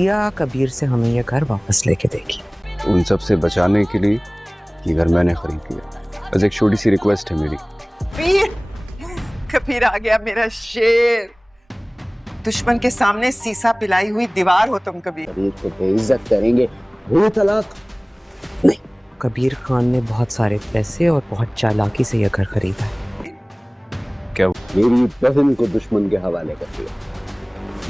रिया कबीर से हमें ये घर वापस लेके देगी। उन सब से बचाने के लिए ये घर मैंने खरीद लिया। बस एक छोटी सी रिक्वेस्ट है मेरी। कबीर आ गया मेरा शेर। दुश्मन के सामने सीसा पिलाई हुई दीवार हो तुम कबीर। कबीर को बेइज्जत करेंगे, वो तलाक नहीं। कबीर खान ने बहुत सारे पैसे और बहुत चालाकी से यह घर खरीदा है। क्या मेरी बहन को दुश्मन के हवाले कर दिया,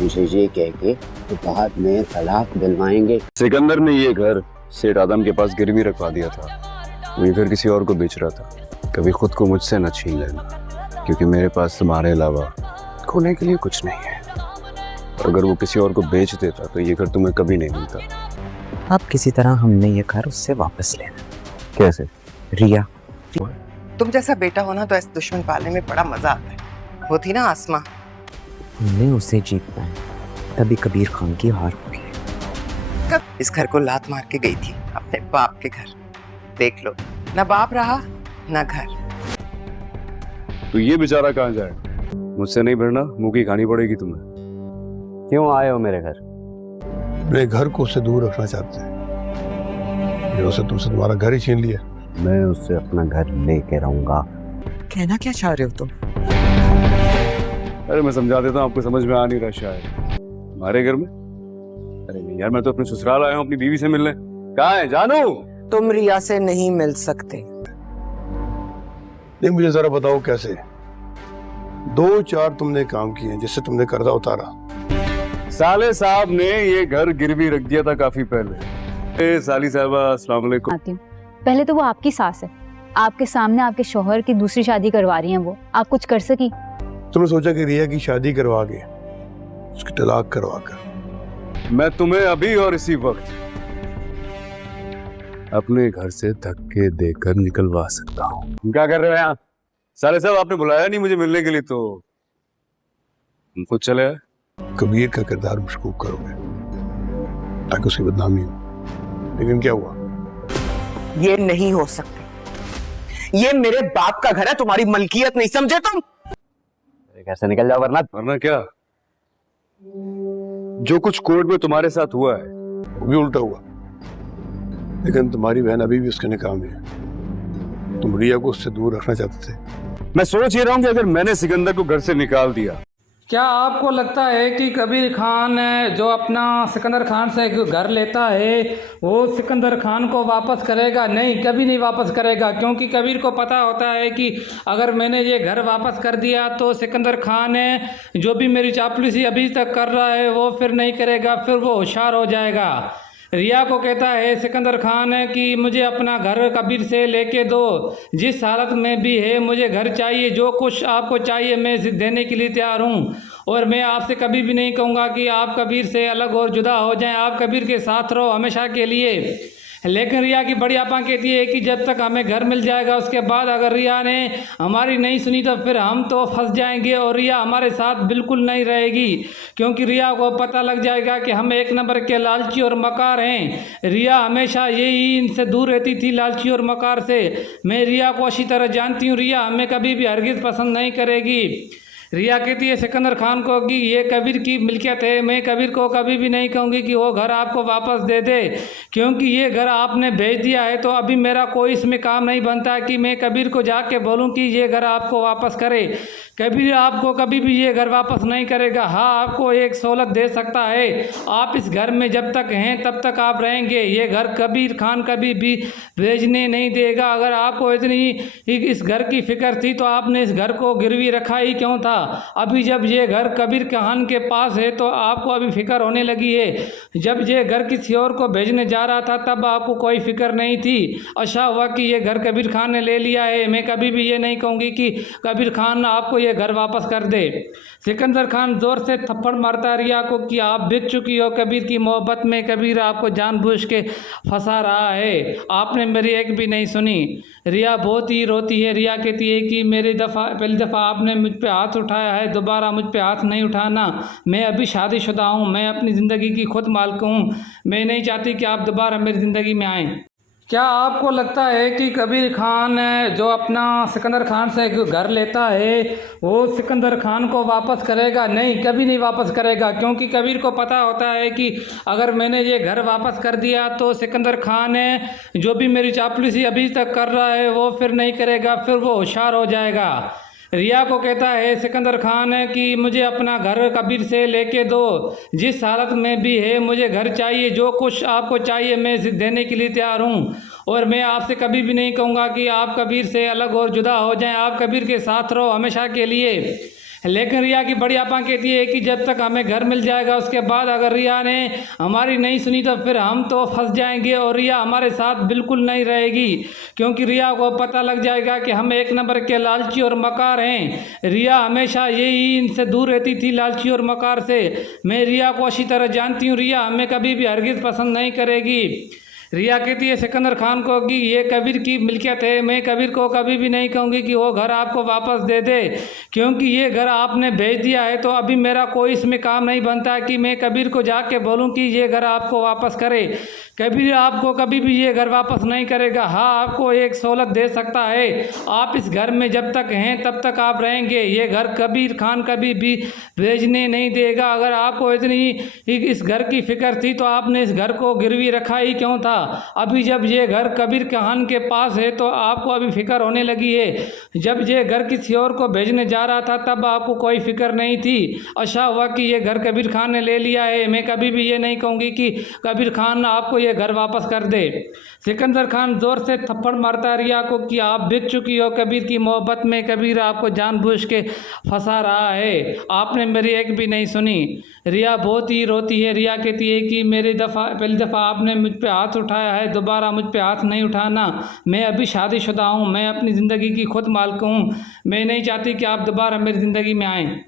मुझे ये कह के तो बाद में तलाक दिलवाएंगे। सिकंदर ने ये घर सेठ आदम के पास गिरवी रखवा दिया था। वो ये घर किसी और को बेच रहा था। कभी खुद को मुझसे न छीन लेना, क्योंकि मेरे पास तुम्हारे अलावा खोने के लिए कुछ नहीं है। और अगर वो किसी और को बेच देता तो ये घर तुम्हें कभी नहीं मिलता। अब किसी तरह हमने ये घर उससे वापस लेना। कैसे? रिया, तुम जैसा बेटा होना तो ऐसे दुश्मन पालने में बड़ा मजा आता है। वो थी ना आसमा, हमने उसे जीतना है, तभी कबीर खान की हार होगी। कब इस घर को लात मार के गई थी अपने बाप के घर। देख लो, ना बाप रहा ना घर। तो ये बेचारा कहाँ जाएगा? मुझसे नहीं भिड़ना, मुंह की खानी पड़ेगी तुम्हें। क्यों आए हो मेरे घर? अपने घर को उससे दूर रखना चाहते हैं। ये उसने तुमसे तुम्हारा घर ही छीन लिया। मैं उससे अपना घर लेके रहूंगा। कहना क्या चाह रहे हो तुम? अरे मैं समझा देता हूँ, आपको समझ में आ नहीं रहा शायद। हमारे घर में? अरे नहीं यार, मैं तो अपने ससुराल आया हूँ अपनी बीवी से मिलने। कहाँ है जानू? तुम रिया से नहीं मिल सकते। नहीं, मुझे जरा बताओ कैसे? 2-4 तुमने काम किए जिससे तुमने कर्जा उतारा। साले साहब ने ये घर गिरवी रख दिया था काफी पहले। साली साहबा अस्सलाम वालेकुम। आती हूँ। पहले तो वो आपकी सास है, आपके सामने आपके शौहर की दूसरी शादी करवा रही हैं। वो आप कुछ कर सकी? तुमने सोचा कि रिया की शादी करवा के उसकी तलाक करवा कर मैं तुम्हें अभी और इसी वक्त अपने घर से धक्के देकर निकलवा सकता हूँ। क्या कर रहे हो यहाँ? साले साहब आपने बुलाया नहीं मुझे मिलने के लिए, तो हम खुद चले आए। कबीर का किरदार मशकूक करोगे ताकि उसकी बदनामी हो, लेकिन क्या हुआ? ये नहीं हो सकता। ये मेरे बाप का घर है, तुम्हारी मलकियत नहीं, समझे तुम? कैसे निकल जाओ वरना क्या? जो कुछ कोर्ट में तुम्हारे साथ हुआ है वो भी उल्टा हुआ, लेकिन तुम्हारी बहन अभी भी उसके निकाह में है। तुम रिया को उससे दूर रखना चाहते थे। मैं सोच ही रहा हूँ कि अगर मैंने सिकंदर को घर से निकाल दिया, क्या आपको लगता है कि कबीर खान जो अपना सिकंदर खान से घर लेता है वो सिकंदर खान को वापस करेगा? नहीं, कभी नहीं वापस करेगा, क्योंकि कबीर को पता होता है कि अगर मैंने ये घर वापस कर दिया तो सिकंदर खान जो भी मेरी चापलूसी अभी तक कर रहा है वो फिर नहीं करेगा, फिर वो होशियार हो जाएगा। रिया को कहता है सिकंदर खान कि मुझे अपना घर कबीर से लेके दो, जिस हालत में भी है मुझे घर चाहिए, जो कुछ आपको चाहिए मैं देने के लिए तैयार हूँ। और मैं आपसे कभी भी नहीं कहूँगा कि आप कबीर से अलग और जुदा हो जाएं, आप कबीर के साथ रहो हमेशा के लिए। लेकिन रिया की बड़ी आपा कहती है कि जब तक हमें घर मिल जाएगा उसके बाद अगर रिया ने हमारी नहीं सुनी तो फिर हम तो फंस जाएंगे और रिया हमारे साथ बिल्कुल नहीं रहेगी, क्योंकि रिया को पता लग जाएगा कि हम एक नंबर के लालची और मकार हैं। रिया हमेशा यही इनसे दूर रहती थी, लालची और मकार से। मैं रिया को अच्छी तरह जानती हूँ, रिया हमें कभी भी हरगिज़ पसंद नहीं करेगी। रिया कहती है सिकंदर खान को कि ये कबीर की मिल्कियत है, मैं कबीर को कभी भी नहीं कहूँगी कि वो घर आपको वापस दे दे, क्योंकि ये घर आपने भेज दिया है तो अभी मेरा कोई इसमें काम नहीं बनता कि मैं कबीर को जाके बोलूँ कि ये घर आपको वापस करे। कबीर आपको कभी भी ये घर वापस नहीं करेगा। हाँ, आपको एक सहूलत दे सकता है, आप इस घर में जब तक हैं तब तक आप रहेंगे। ये घर कबीर खान कभी भी भेजने नहीं देगा। अगर आपको इतनी इस घर की फिक्र थी तो आपने इस घर को गिरवी रखा ही क्यों था? अभी जब ये घर कबीर खान के पास है तो आपको अभी फिक्र होने लगी है। जब ये घर किसी और को भेजने जा रहा था तब आपको कोई फिक्र नहीं थी। अच्छा हुआ कि ये घर कबीर खान ने ले लिया है। मैं कभी भी ये नहीं कहूँगी कि कबीर खान आपको ये घर वापस कर दे। सिकंदर खान जोर से थप्पड़ मारता रिया को कि आप बिक चुकी हो कबीर की मोहब्बत में, कबीर आपको जानबूझ के फंसा रहा है, आपने मेरी एक भी नहीं सुनी। रिया बहुत ही रोती है। रिया कहती है कि पहली दफ़ा आपने मुझ पे हाथ उठाया है, दोबारा मुझ पे हाथ नहीं उठाना। मैं अभी शादीशुदा हूँ, मैं अपनी ज़िंदगी की खुद मालिक हूँ, मैं नहीं चाहती कि आप दोबारा मेरी ज़िंदगी में आएँ। क्या आपको लगता है कि कबीर खान जो अपना सिकंदर खान से घर लेता है वो सिकंदर खान को वापस करेगा? नहीं, कभी नहीं वापस करेगा, क्योंकि कबीर को पता होता है कि अगर मैंने ये घर वापस कर दिया तो सिकंदर खान जो भी मेरी चापलूसी अभी तक कर रहा है वो फिर नहीं करेगा, फिर वो होशियार हो जाएगा। रिया को कहता है सिकंदर खान कि मुझे अपना घर कबीर से लेके दो, जिस हालत में भी है मुझे घर चाहिए, जो कुछ आपको चाहिए मैं देने के लिए तैयार हूँ, और मैं आपसे कभी भी नहीं कहूँगा कि आप कबीर से अलग और जुदा हो जाएं, आप कबीर के साथ रहो हमेशा के लिए। लेकिन रिया की बड़ी आपा कहती है कि जब तक हमें घर मिल जाएगा उसके बाद अगर रिया ने हमारी नहीं सुनी तो फिर हम तो फंस जाएंगे और रिया हमारे साथ बिल्कुल नहीं रहेगी, क्योंकि रिया को पता लग जाएगा कि हम एक नंबर के लालची और मकार हैं। रिया हमेशा यही इनसे दूर रहती थी, लालची और मकार से। मैं रिया को अच्छी तरह जानती हूँ, रिया हमें कभी भी हरगिज़ पसंद नहीं करेगी। रिया कहती है सिकंदर खान को कि ये कबीर की मिल्कियत है, मैं कबीर को कभी भी नहीं कहूँगी कि वो घर आपको वापस दे दे, क्योंकि ये घर आपने भेज दिया है तो अभी मेरा कोई इसमें काम नहीं बनता कि मैं कबीर को जाके बोलूँ कि ये घर आपको वापस करे। कबीर आपको कभी भी ये घर वापस नहीं करेगा। हाँ, आपको एक सहूलत दे सकता है, आप इस घर में जब तक हैं तब तक आप रहेंगे, ये घर कबीर खान कभी भी भेजने नहीं देगा। अगर आपको इतनी इस घर की फिक्र थी तो आपने इस घर को गिरवी रखा ही क्यों था? अभी जब ये घर कबीर खान के पास है तो आपको अभी फिक्र होने लगी है। जब ये घर किसी और को भेजने जा रहा था तब आपको कोई फिक्र नहीं थी। अच्छा हुआ कि ये घर कबीर खान ने ले लिया है। मैं कभी भी ये नहीं कहूँगी कि कबीर खान आपको ये घर वापस कर दे। सिकंदर खान जोर से थप्पड़ मारता रिया को कि आप बिक चुकी हो कबीर की मोहब्बत में, कबीर आपको जानबूझ के फंसा रहा है, आपने मेरी एक भी नहीं सुनी। रिया बहुत ही रोती है। रिया कहती है कि पहली दफ़ा आपने मुझ पे हाथ उठाया है, दोबारा मुझ पे हाथ नहीं उठाना। मैं अभी शादीशुदा हूँ, मैं अपनी ज़िंदगी की खुद मालिक हूँ, मैं नहीं चाहती कि आप दोबारा मेरी ज़िंदगी में आएँ।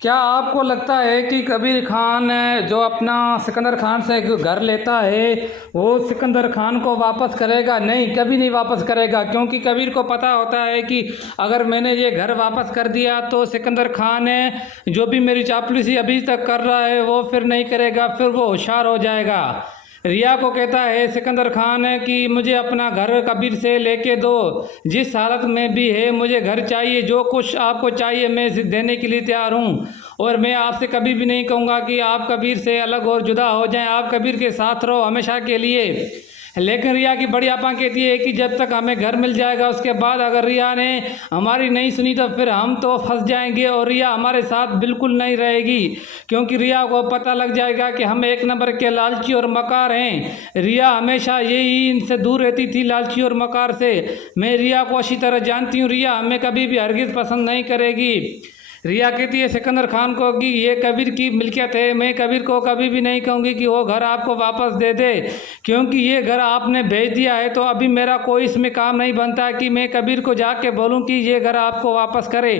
क्या आपको लगता है कि कबीर खान जो अपना सिकंदर खान से घर लेता है वो सिकंदर खान को वापस करेगा? नहीं, कभी नहीं वापस करेगा, क्योंकि कबीर को पता होता है कि अगर मैंने ये घर वापस कर दिया तो सिकंदर खान जो भी मेरी चापलूसी अभी तक कर रहा है वो फिर नहीं करेगा, फिर वो होशियार हो जाएगा। रिया को कहता है सिकंदर खान कि मुझे अपना घर कबीर से लेके दो, जिस हालत में भी है मुझे घर चाहिए, जो कुछ आपको चाहिए मैं देने के लिए तैयार हूँ, और मैं आपसे कभी भी नहीं कहूँगा कि आप कबीर से अलग और जुदा हो जाएं, आप कबीर के साथ रहो हमेशा के लिए। लेकिन रिया की बड़ी आपा कहती है कि जब तक हमें घर मिल जाएगा उसके बाद अगर रिया ने हमारी नहीं सुनी तो फिर हम तो फंस जाएंगे और रिया हमारे साथ बिल्कुल नहीं रहेगी, क्योंकि रिया को पता लग जाएगा कि हम एक नंबर के लालची और मकार हैं। रिया हमेशा यही इनसे दूर रहती थी, लालची और मकार से। मैं रिया को अच्छी तरह जानती हूँ, रिया हमें कभी भी हरगिज़ पसंद नहीं करेगी। रिया कहती है सिकंदर खान को कि ये कबीर की मिल्कियत है, मैं कबीर को कभी भी नहीं कहूँगी कि वो घर आपको वापस दे दे, क्योंकि ये घर आपने भेज दिया है तो अभी मेरा कोई इसमें काम नहीं बनता कि मैं कबीर को जाके बोलूँ कि ये घर आपको वापस करे।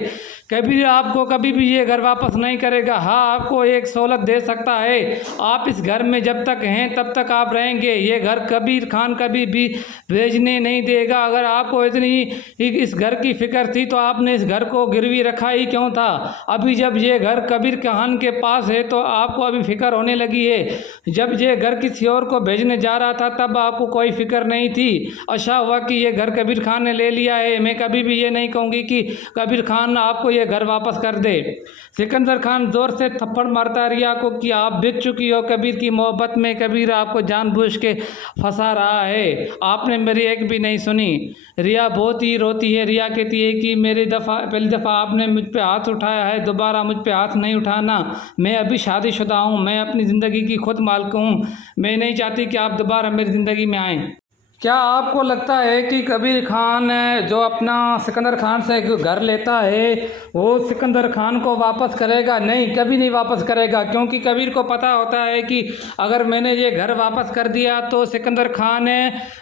कबीर आपको कभी भी ये घर वापस नहीं करेगा। हाँ, आपको एक सहूलत दे सकता है, आप इस घर में जब तक हैं तब तक आप रहेंगे, ये घर कबीर खान कभी भी भेजने नहीं देगा। अगर आपको इतनी इस घर की फिक्र थी तो आपने इस घर को गिरवी रखा ही क्यों था? अभी जब ये घर कबीर खान के पास है तो आपको अभी फिक्र होने लगी है। जब ये घर किसी और को भेजने जा रहा था तब आपको कोई फिक्र नहीं थी। अच्छा हुआ कि ये घर कबीर खान ने ले लिया है। मैं कभी भी ये नहीं कहूँगी कि कबीर खान आपको ये घर वापस कर दे। सिकंदर खान जोर से थप्पड़ मारता रिया को कि आप बिक चुकी हो कबीर की मोहब्बत में, कबीर आपको जानबूझ के फंसा रहा है, आपने मेरी एक भी नहीं सुनी। रिया बहुत ही रोती है। रिया कहती है कि पहली दफ़ा आपने मुझ पे हाथ उठाया है, दोबारा मुझ पे हाथ नहीं उठाना। मैं अभी शादीशुदा हूँ, मैं अपनी ज़िंदगी की खुद मालिक हूँ, मैं नहीं चाहती कि आप दोबारा मेरी ज़िंदगी में आएँ। क्या आपको लगता है कि कबीर खान जो अपना सिकंदर खान से घर लेता है वो सिकंदर खान को वापस करेगा? नहीं, कभी नहीं वापस करेगा, क्योंकि कबीर को पता होता है कि अगर मैंने ये घर वापस कर दिया तो सिकंदर खान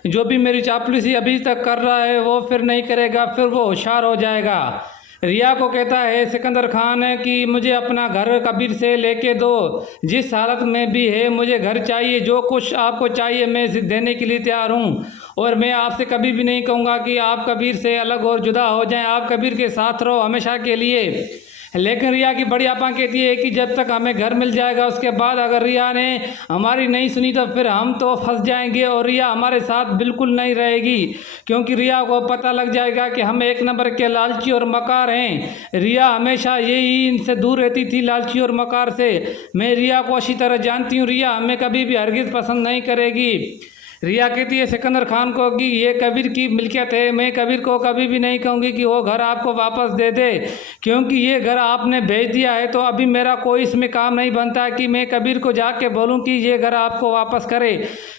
जो भी मेरी चापलूसी अभी तक कर रहा है वो फिर नहीं करेगा, फिर वो होशियार हो जाएगा। रिया को कहता है सिकंदर खान कि मुझे अपना घर कबीर से लेके दो, जिस हालत में भी है मुझे घर चाहिए, जो कुछ आपको चाहिए मैं देने के लिए तैयार हूँ, और मैं आपसे कभी भी नहीं कहूँगा कि आप कबीर से अलग और जुदा हो जाएं, आप कबीर के साथ रहो हमेशा के लिए। लेकिन रिया की बड़ी आपा कहती है कि जब तक हमें घर मिल जाएगा उसके बाद अगर रिया ने हमारी नहीं सुनी तो फिर हम तो फंस जाएंगे और रिया हमारे साथ बिल्कुल नहीं रहेगी, क्योंकि रिया को पता लग जाएगा कि हम एक नंबर के लालची और मकार हैं। रिया हमेशा यही इनसे दूर रहती थी, लालची और मकार से। मैं रिया को अच्छी तरह जानती हूँ, रिया हमें कभी भी हरगिज़ पसंद नहीं करेगी। रिया कहती है सिकंदर खान को कि ये कबीर की मिल्कियत है, मैं कबीर को कभी भी नहीं कहूँगी कि वो घर आपको वापस दे दे, क्योंकि ये घर आपने भेज दिया है तो अभी मेरा कोई इसमें काम नहीं बनता कि मैं कबीर को जाके बोलूँ कि ये घर आपको वापस करे।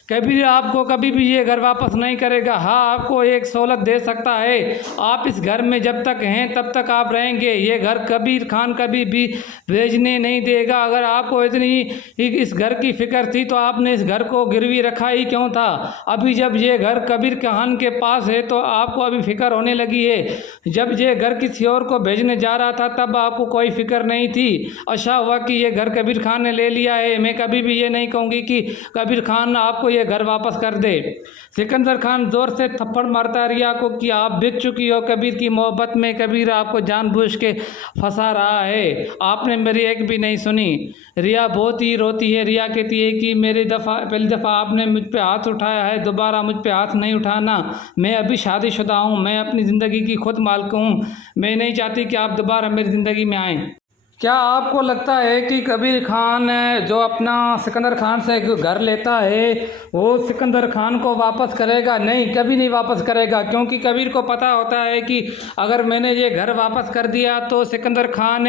कबीर आपको कभी भी ये घर वापस नहीं करेगा। हाँ, आपको एक सहूलत दे सकता है, आप इस घर में जब तक हैं तब तक आप रहेंगे। ये घर कबीर खान कभी भी भेजने नहीं देगा। अगर आपको इतनी इस घर की फिक्र थी तो आपने इस घर को गिरवी रखा ही क्यों था? अभी जब ये घर कबीर खान के पास है तो आपको अभी फिक्र होने लगी है। जब ये घर किसी और को भेजने जा रहा था तब आपको कोई फिक्र नहीं थी। अच्छा हुआ कि ये घर कबीर खान ने ले लिया है। मैं कभी भी ये नहीं कहूँगी कि कबीर खान आपको ये घर वापस कर दे। सिकंदर खान जोर से थप्पड़ मारता रिया को कि आप बिक चुकी हो कबीर की मोहब्बत में, कबीर आपको जानबूझ के फंसा रहा है, आपने मेरी एक भी नहीं सुनी। रिया बहुत ही रोती है। रिया कहती है कि पहली दफ़ा आपने मुझ पे हाथ उठाया है, दोबारा मुझ पे हाथ नहीं उठाना। मैं अभी शादीशुदा हूँ, मैं अपनी ज़िंदगी की खुद मालिक हूँ, मैं नहीं चाहती कि आप दोबारा मेरी ज़िंदगी में आएँ। क्या आपको लगता है कि कबीर खान जो अपना सिकंदर खान से घर लेता है वो सिकंदर खान को वापस करेगा? नहीं, कभी नहीं वापस करेगा, क्योंकि कबीर को पता होता है कि अगर मैंने ये घर वापस कर दिया तो सिकंदर खान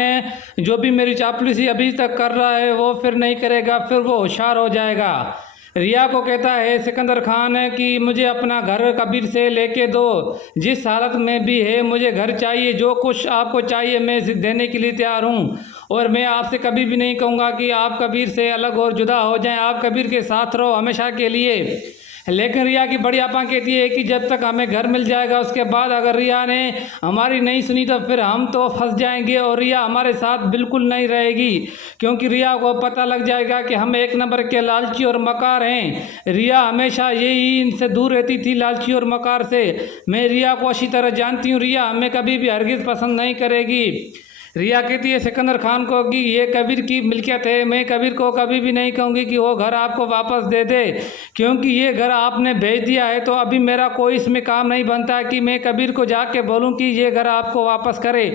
जो भी मेरी चापलूसी अभी तक कर रहा है वो फिर नहीं करेगा, फिर वो होशियार हो जाएगा। रिया को कहता है सिकंदर खान कि मुझे अपना घर कबीर से लेके दो, जिस हालत में भी है मुझे घर चाहिए, जो कुछ आपको चाहिए मैं देने के लिए तैयार हूँ। और मैं आपसे कभी भी नहीं कहूँगा कि आप कबीर से अलग और जुदा हो जाएं, आप कबीर के साथ रहो हमेशा के लिए। लेकिन रिया की बड़ी आपा कहती है कि जब तक हमें घर मिल जाएगा उसके बाद अगर रिया ने हमारी नहीं सुनी तो फिर हम तो फंस जाएंगे और रिया हमारे साथ बिल्कुल नहीं रहेगी, क्योंकि रिया को पता लग जाएगा कि हम एक नंबर के लालची और मकार हैं। रिया हमेशा यही इनसे दूर रहती थी, लालची और मकार से। मैं रिया को अच्छी तरह जानती हूँ, रिया हमें कभी भी हरगिज़ पसंद नहीं करेगी। रिया कहती है सिकंदर खान को कि ये कबीर की मिल्कियत है, मैं कबीर को कभी भी नहीं कहूँगी कि वो घर आपको वापस दे दे, क्योंकि ये घर आपने भेज दिया है तो अभी मेरा कोई इसमें काम नहीं बनता कि मैं कबीर को जाके बोलूँ कि ये घर आपको वापस करे।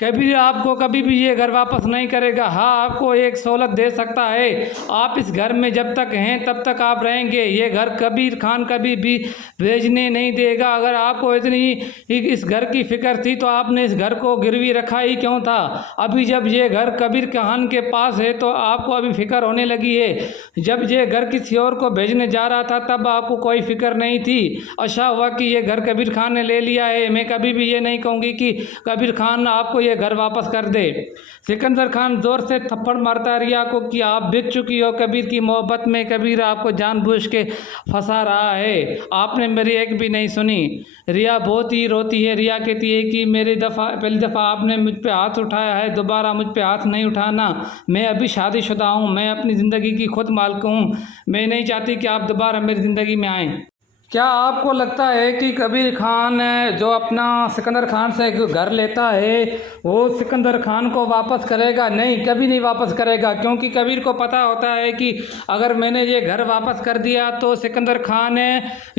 कबीर आपको कभी भी ये घर वापस नहीं करेगा। हाँ, आपको एक सहूलत दे सकता है, आप इस घर में जब तक हैं तब तक आप रहेंगे। ये घर कबीर खान कभी भी भेजने नहीं देगा। अगर आपको इतनी इस घर की फिक्र थी तो आपने इस घर को गिरवी रखा ही क्यों था? अभी जब ये घर कबीर खान के पास है तो आपको अभी फिक्र होने लगी है। जब ये घर किसी और को भेजने जा रहा था तब आपको कोई फिक्र नहीं थी। अच्छा हुआ कि ये घर कबीर खान ने ले लिया है। मैं कभी भी ये नहीं कहूँगी कि कबीर खान आपको ये घर वापस कर दे। सिकंदर खान जोर से थप्पड़ मारता रिया को कि आप बिक चुकी हो कबीर की मोहब्बत में, कबीर आपको जानबूझ के फंसा रहा है, आपने मेरी एक भी नहीं सुनी। रिया बहुत ही रोती है। रिया कहती है कि पहली दफ़ा आपने मुझ पे हाथ उठाया है, दोबारा मुझ पे हाथ नहीं उठाना। मैं अभी शादीशुदा हूँ, मैं अपनी ज़िंदगी की खुद मालिक हूँ, मैं नहीं चाहती कि आप दोबारा मेरी ज़िंदगी में आएँ। क्या आपको लगता है कि कबीर खान जो अपना सिकंदर खान से घर लेता है वो सिकंदर खान को वापस करेगा? नहीं, कभी नहीं वापस करेगा, क्योंकि कबीर को पता होता है कि अगर मैंने ये घर वापस कर दिया तो सिकंदर खान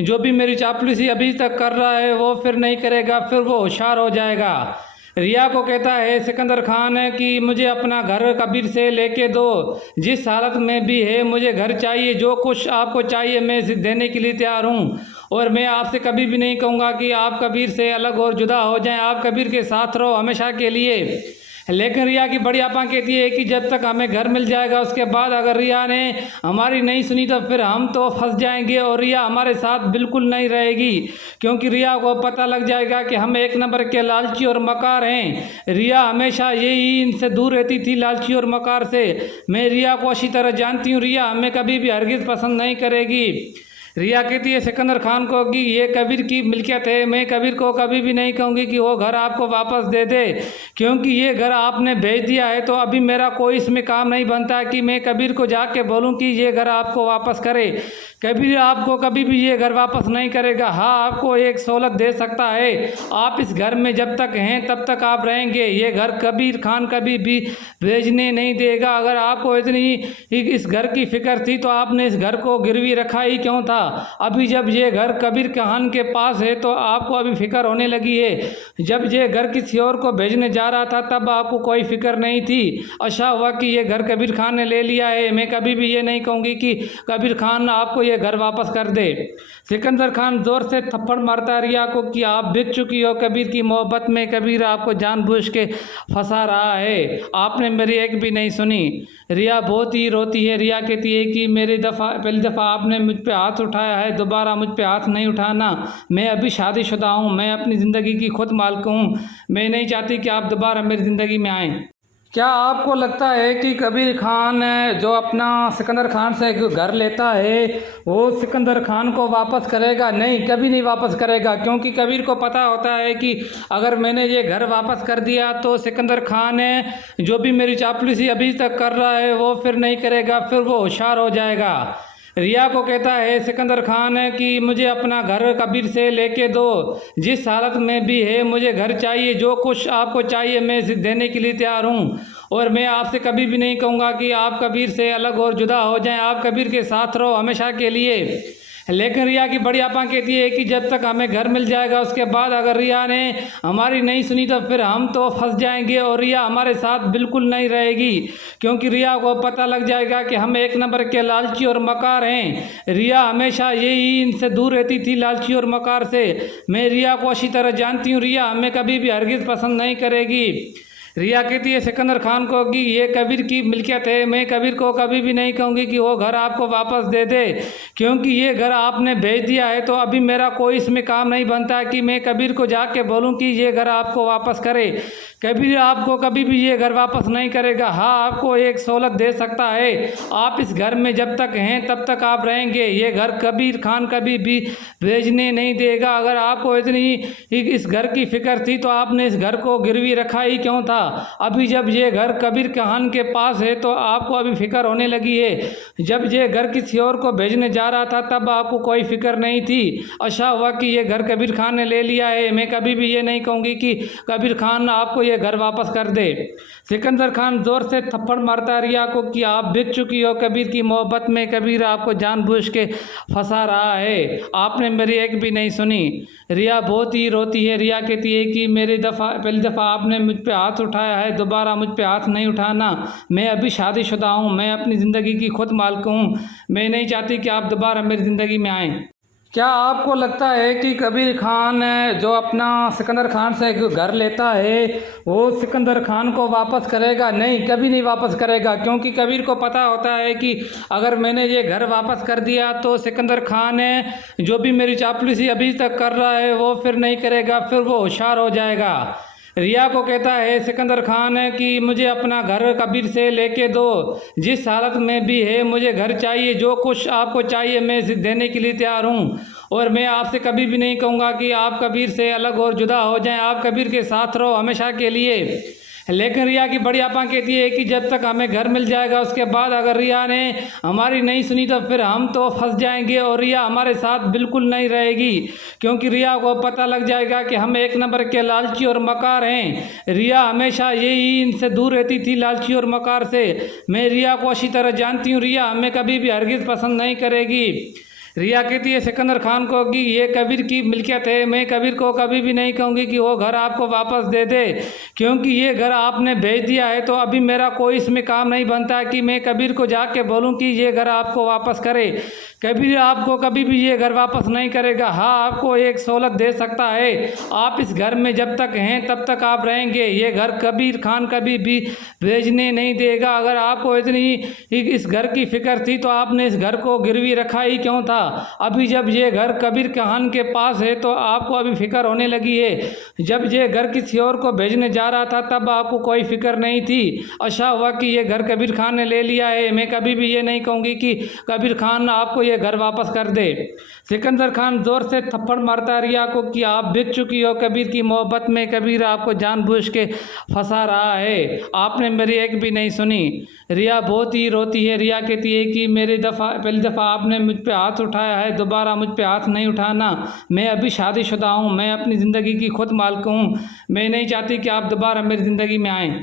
जो भी मेरी चापलूसी अभी तक कर रहा है वो फिर नहीं करेगा, फिर वो होशियार हो जाएगा। रिया को कहता है सिकंदर खान कि मुझे अपना घर कबीर से लेके दो, जिस हालत में भी है मुझे घर चाहिए, जो कुछ आपको चाहिए मैं देने के लिए तैयार हूँ। और मैं आपसे कभी भी नहीं कहूँगा कि आप कबीर से अलग और जुदा हो जाएं, आप कबीर के साथ रहो हमेशा के लिए। लेकिन रिया की बड़ी आपा कहती है कि जब तक हमें घर मिल जाएगा उसके बाद अगर रिया ने हमारी नहीं सुनी तो फिर हम तो फंस जाएंगे और रिया हमारे साथ बिल्कुल नहीं रहेगी, क्योंकि रिया को पता लग जाएगा कि हम एक नंबर के लालची और मकार हैं। रिया हमेशा यही इनसे दूर रहती थी, लालची और मकार से। मैं रिया को अच्छी तरह जानती हूँ, रिया हमें कभी भी हरगिज़ पसंद नहीं करेगी। रिया कहती है सिकंदर खान को कि ये कबीर की मिल्कियत है, मैं कबीर को कभी भी नहीं कहूँगी कि वो घर आपको वापस दे दे, क्योंकि ये घर आपने भेज दिया है तो अभी मेरा कोई इसमें काम नहीं बनता कि मैं कबीर को जाके बोलूँ कि ये घर आपको वापस करे। कबीर आपको कभी भी ये घर वापस नहीं करेगा। हाँ, आपको एक सहूलत दे सकता है, आप इस घर में जब तक हैं तब तक आप रहेंगे। ये घर कबीर खान कभी भी भेजने नहीं देगा। अगर आपको इतनी इस घर की फिक्र थी तो आपने इस घर को गिरवी रखा ही क्यों था? अभी जब ये घर कबीर खान के पास है तो आपको अभी फिक्र होने लगी है। जब ये घर किसी और को भेजने जा रहा था तब आपको कोई फिक्र नहीं थी। अच्छा हुआ कि ये घर कबीर खान ने ले लिया है। मैं कभी भी ये नहीं कहूँगी कि कबीर खान आपको ये घर वापस कर दे। सिकंदर खान जोर से थप्पड़ मारता रिया को कि आप बिक चुकी हो कबीर की मोहब्बत में। कबीर आपको जानबूझ के फंसा रहा है, आपने मेरी एक भी नहीं सुनी। रिया बहुत ही रोती है। रिया कहती है कि पहली दफ़ा आपने मुझ पे हाथ उठाया है, दोबारा मुझ पे हाथ नहीं उठाना। मैं अभी शादीशुदा हूँ, मैं अपनी ज़िंदगी की खुद मालिक हूँ। मैं नहीं चाहती कि आप दोबारा मेरी ज़िंदगी में आएँ। क्या आपको लगता है कि कबीर खान जो अपना सिकंदर खान से घर लेता है वो सिकंदर खान को वापस करेगा? नहीं, कभी नहीं वापस करेगा, क्योंकि कबीर को पता होता है कि अगर मैंने ये घर वापस कर दिया तो सिकंदर खान जो भी मेरी चापलूसी अभी तक कर रहा है वो फिर नहीं करेगा, फिर वो होशियार हो जाएगा। रिया को कहता है सिकंदर खान कि मुझे अपना घर कबीर से लेके दो, जिस हालत में भी है मुझे घर चाहिए, जो कुछ आपको चाहिए मैं देने के लिए तैयार हूँ। और मैं आपसे कभी भी नहीं कहूँगा कि आप कबीर से अलग और जुदा हो जाएं, आप कबीर के साथ रहो हमेशा के लिए। लेकिन रिया की बड़ी आपा कहती है कि जब तक हमें घर मिल जाएगा उसके बाद अगर रिया ने हमारी नहीं सुनी तो फिर हम तो फंस जाएंगे और रिया हमारे साथ बिल्कुल नहीं रहेगी, क्योंकि रिया को पता लग जाएगा कि हम एक नंबर के लालची और मकार हैं। रिया हमेशा यही इनसे दूर रहती थी, लालची और मकार से। मैं रिया को अच्छी तरह जानती हूँ, रिया हमें कभी भी हरगिज़ पसंद नहीं करेगी। रिया कहती है सिकंदर खान को कि ये कबीर की मिल्कियत है, मैं कबीर को कभी भी नहीं कहूँगी कि वो घर आपको वापस दे दे, क्योंकि ये घर आपने भेज दिया है तो अभी मेरा कोई इसमें काम नहीं बनता कि मैं कबीर को जाके बोलूँ कि ये घर आपको वापस करे। कबीर आपको कभी भी ये घर वापस नहीं करेगा। हाँ, आपको एक सहूलत दे सकता है, आप इस घर में जब तक हैं तब तक आप रहेंगे। ये घर कबीर खान कभी भी भेजने नहीं देगा। अगर आपको इतनी इस घर की फिक्र थी तो आपने इस घर को गिरवी रखा ही क्यों था? अभी जब ये घर कबीर खान के पास है तो आपको अभी फिक्र होने लगी है। जब ये घर किसी और को भेजने जा रहा था तब आपको कोई फिक्र नहीं थी। अच्छा हुआ कि ये घर कबीर खान ने ले लिया है। मैं कभी भी ये नहीं कहूँगी कि कबीर खान आपको ये घर वापस कर दे। सिकंदर खान जोर से थप्पड़ मारता रिया को कि आप बिक चुकी हो कबीर की मोहब्बत में। कबीर आपको जानबूझ के फंसा रहा है, आपने मेरी एक भी नहीं सुनी। रिया बहुत ही रोती है। रिया कहती है कि पहली दफ़ा आपने मुझ पे हाथ उठाया है, दोबारा मुझ पे हाथ नहीं उठाना। मैं अभी शादीशुदा हूँ, मैं अपनी ज़िंदगी की खुद मालिक हूँ। मैं नहीं चाहती कि आप दोबारा मेरी ज़िंदगी में आएँ। क्या आपको लगता है कि कबीर खान जो अपना सिकंदर खान से घर लेता है वो सिकंदर खान को वापस करेगा? नहीं, कभी नहीं वापस करेगा, क्योंकि कबीर को पता होता है कि अगर मैंने ये घर वापस कर दिया तो सिकंदर खान जो भी मेरी चापलूसी अभी तक कर रहा है वो फिर नहीं करेगा, फिर वो होशियार हो जाएगा। रिया को कहता है सिकंदर खान कि मुझे अपना घर कबीर से लेके दो, जिस हालत में भी है मुझे घर चाहिए, जो कुछ आपको चाहिए मैं देने के लिए तैयार हूँ। और मैं आपसे कभी भी नहीं कहूँगा कि आप कबीर से अलग और जुदा हो जाएं, आप कबीर के साथ रहो हमेशा के लिए। लेकिन रिया की बड़ी आपा कहती है कि जब तक हमें घर मिल जाएगा उसके बाद अगर रिया ने हमारी नहीं सुनी तो फिर हम तो फंस जाएंगे और रिया हमारे साथ बिल्कुल नहीं रहेगी, क्योंकि रिया को पता लग जाएगा कि हम एक नंबर के लालची और मकार हैं। रिया हमेशा यही इनसे दूर रहती थी, लालची और मकार से। मैं रिया को अच्छी तरह जानती हूँ, रिया हमें कभी भी हरगिज़ पसंद नहीं करेगी। रिया कहती है सिकंदर खान को कि ये कबीर की मिल्कियत है, मैं कबीर को कभी भी नहीं कहूँगी कि वो घर आपको वापस दे दे, क्योंकि ये घर आपने भेज दिया है तो अभी मेरा कोई इसमें काम नहीं बनता कि मैं कबीर को जाके बोलूँ कि ये घर आपको वापस करे। कबीर आपको कभी भी ये घर वापस नहीं करेगा। हाँ, आपको एक सहूलत दे सकता है, आप इस घर में जब तक हैं तब तक आप रहेंगे। ये घर कबीर खान कभी भी भेजने नहीं देगा। अगर आपको इतनी इस घर की फिक्र थी तो आपने इस घर को गिरवी रखा ही क्यों था? अभी जब ये घर कबीर खान के पास है तो आपको अभी फिक्र होने लगी है। जब ये घर किसी और को भेजने जा रहा था तब आपको कोई फिक्र नहीं थी। अच्छा हुआ कि ये घर कबीर खान ने ले लिया है। मैं कभी भी ये नहीं कहूँगी कि कबीर खान आपको ये ये घर वापस कर दे। सिकंदर खान ज़ोर से थप्पड़ मारता रिया को कि आप बिक चुकी हो कबीर की मोहब्बत में, कबीर आपको जानबूझ के फंसा रहा है, आपने मेरी एक भी नहीं सुनी। रिया बहुत ही रोती है। रिया कहती है कि पहली दफ़ा आपने मुझ पे हाथ उठाया है, दोबारा मुझ पे हाथ नहीं उठाना। मैं अभी शादीशुदा हूँ, मैं अपनी ज़िंदगी की खुद मालिक हूँ, मैं नहीं चाहती कि आप दोबारा मेरी ज़िंदगी में आएँ।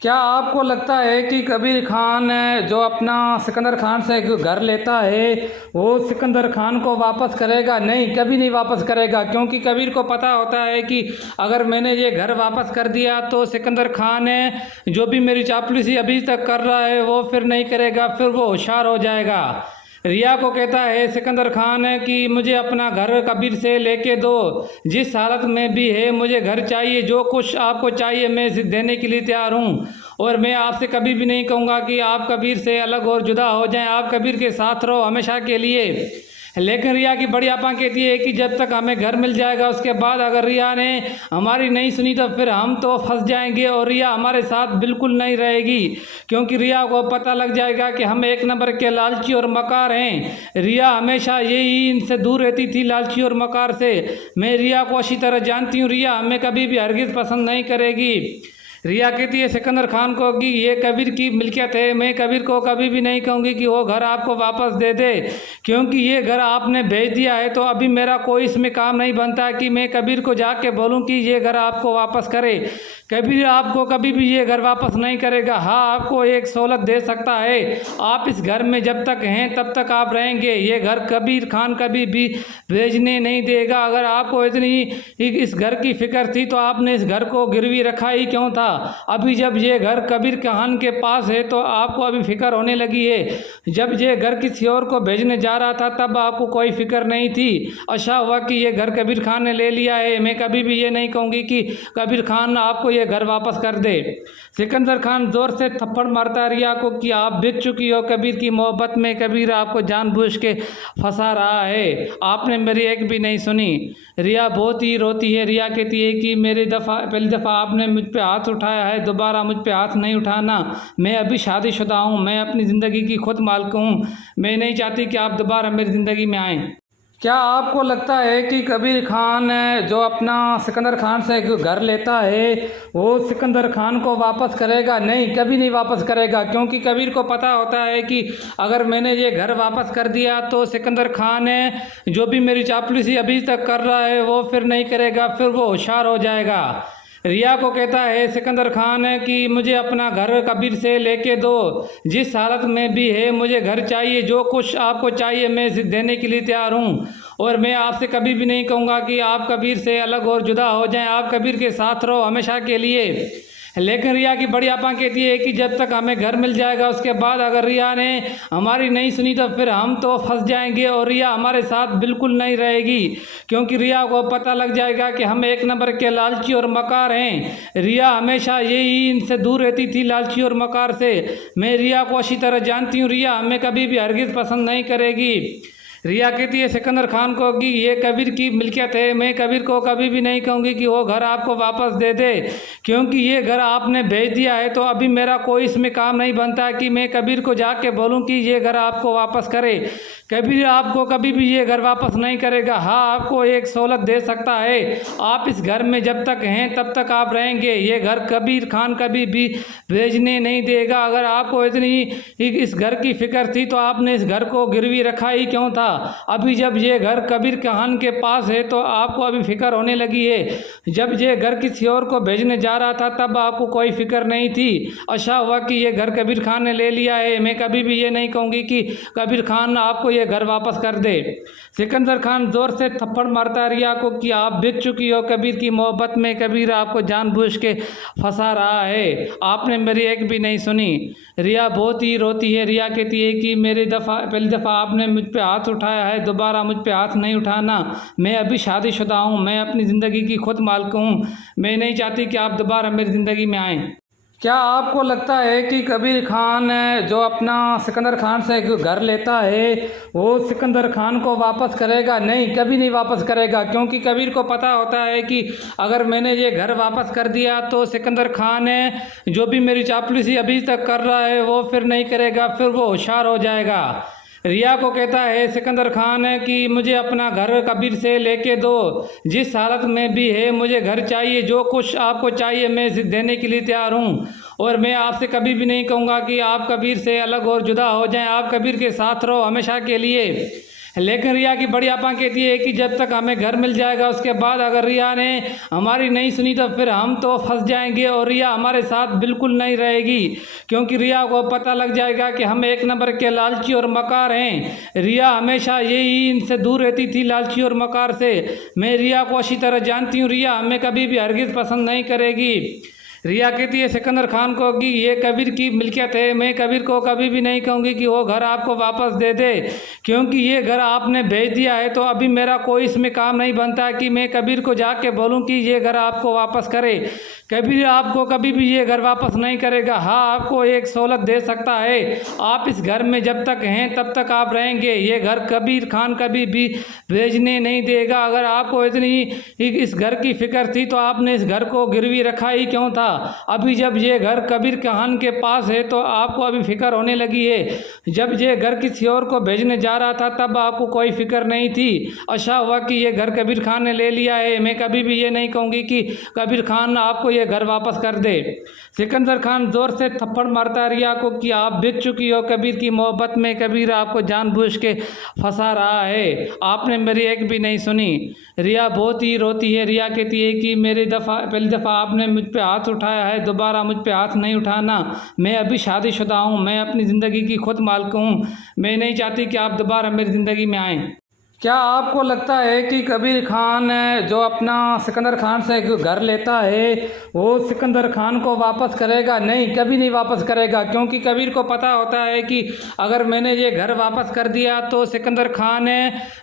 क्या आपको लगता है कि कबीर खान जो अपना सिकंदर खान से घर लेता है वो सिकंदर खान को वापस करेगा? नहीं, कभी नहीं वापस करेगा, क्योंकि कबीर को पता होता है कि अगर मैंने ये घर वापस कर दिया तो सिकंदर खान जो भी मेरी चापलूसी अभी तक कर रहा है वो फिर नहीं करेगा, फिर वो होशियार हो जाएगा। रिया को कहता है सिकंदर खान कि मुझे अपना घर कबीर से लेके दो, जिस हालत में भी है मुझे घर चाहिए, जो कुछ आपको चाहिए मैं देने के लिए तैयार हूँ। और मैं आपसे कभी भी नहीं कहूँगा कि आप कबीर से अलग और जुदा हो जाएं, आप कबीर के साथ रहो हमेशा के लिए। लेकिन रिया की बड़ी आपा कहती है कि जब तक हमें घर मिल जाएगा उसके बाद अगर रिया ने हमारी नहीं सुनी तो फिर हम तो फंस जाएंगे और रिया हमारे साथ बिल्कुल नहीं रहेगी, क्योंकि रिया को पता लग जाएगा कि हम एक नंबर के लालची और मकार हैं। रिया हमेशा यही इनसे दूर रहती थी, लालची और मकार से। मैं रिया को अच्छी तरह जानती हूँ, रिया हमें कभी भी हरगिज़ पसंद नहीं करेगी। रिया कहती है सिकंदर खान को कि ये कबीर की मिल्कियत है, मैं कबीर को कभी भी नहीं कहूँगी कि वो घर आपको वापस दे दे, क्योंकि ये घर आपने भेज दिया है तो अभी मेरा कोई इसमें काम नहीं बनता कि मैं कबीर को जाके बोलूँ कि ये घर आपको वापस करे। कबीर आपको कभी भी ये घर वापस नहीं करेगा। हाँ, आपको एक सहूलत दे सकता है, आप इस घर में जब तक हैं तब तक आप रहेंगे, ये घर कबीर खान कभी भी भेजने नहीं देगा। अगर आपको इतनी इस घर की फिक्र थी तो आपने इस घर को गिरवी रखा ही क्यों था? अभी जब ये घर कबीर खान के पास है तो आपको अभी फिक्र होने लगी है। जब ये घर किसी और को भेजने जा रहा था तब आपको कोई फिक्र नहीं थी। अच्छा हुआ कि ये घर कबीर खान ने ले लिया है। मैं कभी भी ये नहीं कहूँगी कि कबीर खान आपको ये घर वापस कर दे। सिकंदर खान जोर से थप्पड़ मारता रिया को कि आप बिक चुकी हो कबीर की मोहब्बत में, कबीर आपको जानबूझ के फंसा रहा है, आपने मेरी एक भी नहीं सुनी। रिया बहुत ही रोती है। रिया कहती है कि पहली दफ़ा आपने मुझ पे हाथ उठाया है, दोबारा मुझ पे हाथ नहीं उठाना। मैं अभी शादीशुदा हूँ, मैं अपनी ज़िंदगी की खुद मालिक हूँ, मैं नहीं चाहती कि आप दोबारा मेरी ज़िंदगी में आएँ। क्या आपको लगता है कि कबीर खान जो अपना सिकंदर खान से घर लेता है वो सिकंदर खान को वापस करेगा? नहीं, कभी नहीं वापस करेगा, क्योंकि कबीर को पता होता है कि अगर मैंने ये घर वापस कर दिया तो सिकंदर खान जो भी मेरी चापलूसी अभी तक कर रहा है वो फिर नहीं करेगा, फिर वो होशियार हो जाएगा। रिया को कहता है सिकंदर खान कि मुझे अपना घर कबीर से लेके दो, जिस हालत में भी है मुझे घर चाहिए, जो कुछ आपको चाहिए मैं देने के लिए तैयार हूँ। और मैं आपसे कभी भी नहीं कहूँगा कि आप कबीर से अलग और जुदा हो जाएं, आप कबीर के साथ रहो हमेशा के लिए। लेकिन रिया की बड़ी आपा कहती है कि जब तक हमें घर मिल जाएगा उसके बाद अगर रिया ने हमारी नहीं सुनी तो फिर हम तो फंस जाएंगे और रिया हमारे साथ बिल्कुल नहीं रहेगी, क्योंकि रिया को पता लग जाएगा कि हम एक नंबर के लालची और मकार हैं। रिया हमेशा यही इनसे दूर रहती थी, लालची और मकार से। मैं रिया को अच्छी तरह जानती हूँ, रिया हमें कभी भी हरगिज़ पसंद नहीं करेगी। रिया कहती है सिकंदर खान को कि ये कबीर की मिल्कियत है, मैं कबीर को कभी भी नहीं कहूँगी कि वो घर आपको वापस दे दे, क्योंकि ये घर आपने भेज दिया है तो अभी मेरा कोई इसमें काम नहीं बनता कि मैं कबीर को जाके बोलूँ कि ये घर आपको वापस करे। कबीर आपको कभी भी ये घर वापस नहीं करेगा। हाँ, आपको एक सहूलत दे सकता है, आप इस घर में जब तक हैं तब तक आप रहेंगे, ये घर कबीर खान कभी भी भेजने नहीं देगा। अगर आपको इतनी इस घर की फिक्र थी तो आपने इस घर को गिरवी रखा ही क्यों था? अभी जब ये घर कबीर खान के पास है तो आपको अभी फिक्र होने लगी है। जब ये घर किसी और को भेजने जा रहा था तब आपको कोई फिक्र नहीं थी। अच्छा हुआ कि ये घर कबीर खान ने ले लिया है। मैं कभी भी ये नहीं कहूँगी कि कबीर खान आपको ये घर वापस कर दे। सिकंदर खान जोर से थप्पड़ मारता रिया को कि आप बिक चुकी हो कबीर की मोहब्बत में, कबीर आपको जानबूझ के फंसा रहा है, आपने मेरी एक भी नहीं सुनी। रिया बहुत ही रोती है। रिया कहती है कि पहली दफ़ा आपने मुझ पे हाथ उठाया है, दोबारा मुझ पे हाथ नहीं उठाना। मैं अभी शादीशुदा हूँ, मैं अपनी ज़िंदगी की खुद मालिक हूँ, मैं नहीं चाहती कि आप दोबारा मेरी ज़िंदगी में आएँ। क्या आपको लगता है कि कबीर खान जो अपना सिकंदर खान से घर लेता है वो सिकंदर खान को वापस करेगा? नहीं, कभी नहीं वापस करेगा, क्योंकि कबीर को पता होता है कि अगर मैंने ये घर वापस कर दिया तो सिकंदर खान जो भी मेरी चापलूसी अभी तक कर रहा है वो फिर नहीं करेगा, फिर वो होशियार हो जाएगा। रिया को कहता है सिकंदर खान कि मुझे अपना घर कबीर से लेके दो, जिस हालत में भी है मुझे घर चाहिए, जो कुछ आपको चाहिए मैं देने के लिए तैयार हूँ। और मैं आपसे कभी भी नहीं कहूँगा कि आप कबीर से अलग और जुदा हो जाएं, आप कबीर के साथ रहो हमेशा के लिए। लेकिन रिया की बड़ी आपा कहती है कि जब तक हमें घर मिल जाएगा उसके बाद अगर रिया ने हमारी नहीं सुनी तो फिर हम तो फंस जाएंगे और रिया हमारे साथ बिल्कुल नहीं रहेगी, क्योंकि रिया को पता लग जाएगा कि हम एक नंबर के लालची और मकार हैं। रिया हमेशा यही इनसे दूर रहती थी, लालची और मकार से। मैं रिया को अच्छी तरह जानती हूँ, रिया हमें कभी भी हरगिज़ पसंद नहीं करेगी। रिया कहती है सिकंदर खान को कि ये कबीर की मिल्कियत है, मैं कबीर को कभी भी नहीं कहूँगी कि वो घर आपको वापस दे दे, क्योंकि ये घर आपने भेज दिया है तो अभी मेरा कोई इसमें काम नहीं बनता कि मैं कबीर को जाके बोलूँ कि ये घर आपको वापस करे। कबीर आपको कभी भी ये घर वापस नहीं करेगा। हाँ, आपको एक सहूलत दे सकता है, आप इस घर में जब तक हैं तब तक आप रहेंगे, ये घर कबीर खान कभी भी भेजने नहीं देगा। अगर आपको इतनी इस घर की फिक्र थी तो आपने इस घर को गिरवी रखा ही क्यों था? अभी जब ये घर कबीर खान के पास है तो आपको अभी फिक्र होने लगी है। जब ये घर किसी और को भेजने जा रहा था तब आपको कोई फिक्र नहीं थी। अच्छा हुआ कि ये घर कबीर खान ने ले लिया है। मैं कभी भी ये नहीं कहूँगी कि कबीर खान आपको ये घर वापस कर दे। सिकंदर खान जोर से थप्पड़ मारता रिया को कि आप बिक चुकी हो कबीर की मोहब्बत में, कबीर आपको जानबूझ के फंसा रहा है, आपने मेरी एक भी नहीं सुनी। रिया बहुत ही रोती है। रिया कहती है कि पहली दफ़ा आपने मुझ पे हाथ उठाया है, दोबारा मुझ पे हाथ नहीं उठाना। मैं अभी शादीशुदा हूँ, मैं अपनी ज़िंदगी की खुद मालिक हूँ, मैं नहीं चाहती कि आप दोबारा मेरी ज़िंदगी में आएँ। क्या आपको लगता है कि कबीर खान जो अपना सिकंदर खान से घर लेता है वो सिकंदर खान को वापस करेगा? नहीं, कभी नहीं वापस करेगा, क्योंकि कबीर को पता होता है कि अगर मैंने ये घर वापस कर दिया तो सिकंदर खान